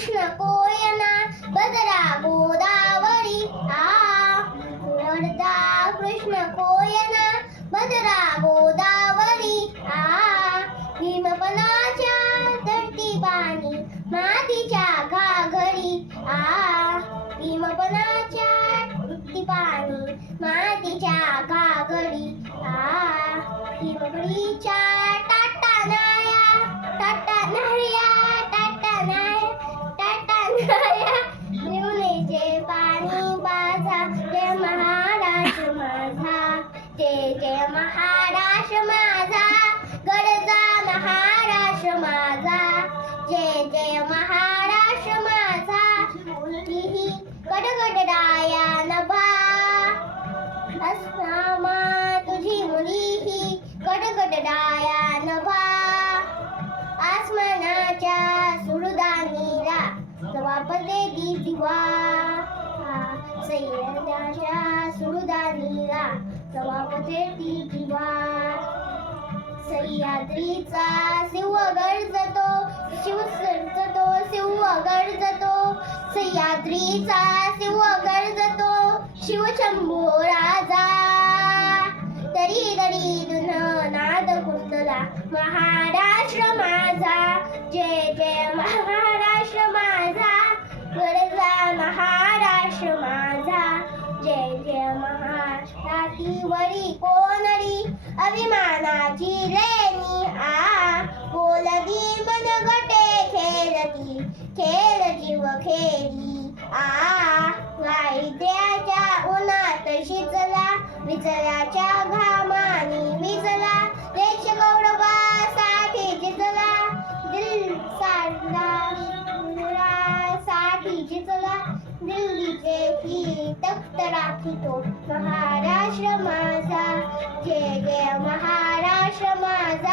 कृष्ण कोयना भद्रा गोदावरी वर्धा कृष्ण कोयना भद्रा गोदावरी भीमपनाच्या धरती पाणी मातीच्या घागरी भीमपनाच्या धरती पाणी मातीच्या घागरी भीमकडीच्या टाटा नाया यमुनेचे पाणी बाजा जय महाराष्ट्र माझा जय जय महाराष्ट्र माझा गरजा महाराष्ट्र माझा जय जय महाराष्ट्र माझा मुरली कडकडडाया नभा अस्नामा तुझी मुली कडकडडाया नभा आसमानाच्या सुरदानीला जवापते दिवा सह्याद्रीच्या सुरदानीला जवापते दिवा सह्याद्रीचा शिव गर्जतो शिव सर्जतो शिव गर्जतो सह्याद्रीचा शिव गर्जतो शिव शंभो राजा तरी तरी दुन नाद कुंडला महाराष्ट्र माझा जय जय महाराष्ट्र माझा गरजा महाराष्ट्र माझा जय जय महाराष्ट्राची वरी कोणरी अभिमानाची लेणी बोलगी मनगटे खेळती खेळ जीव खेळी गायत्याच्या उन्हात शिजला विचल्याच्या घामानी विजला देश गौरवासाठी जिजला दिल साठी जिजला दिल्लीचे ही तख्त राखितो महाराष्ट्र माझा जय जय महाराष्ट्र माझा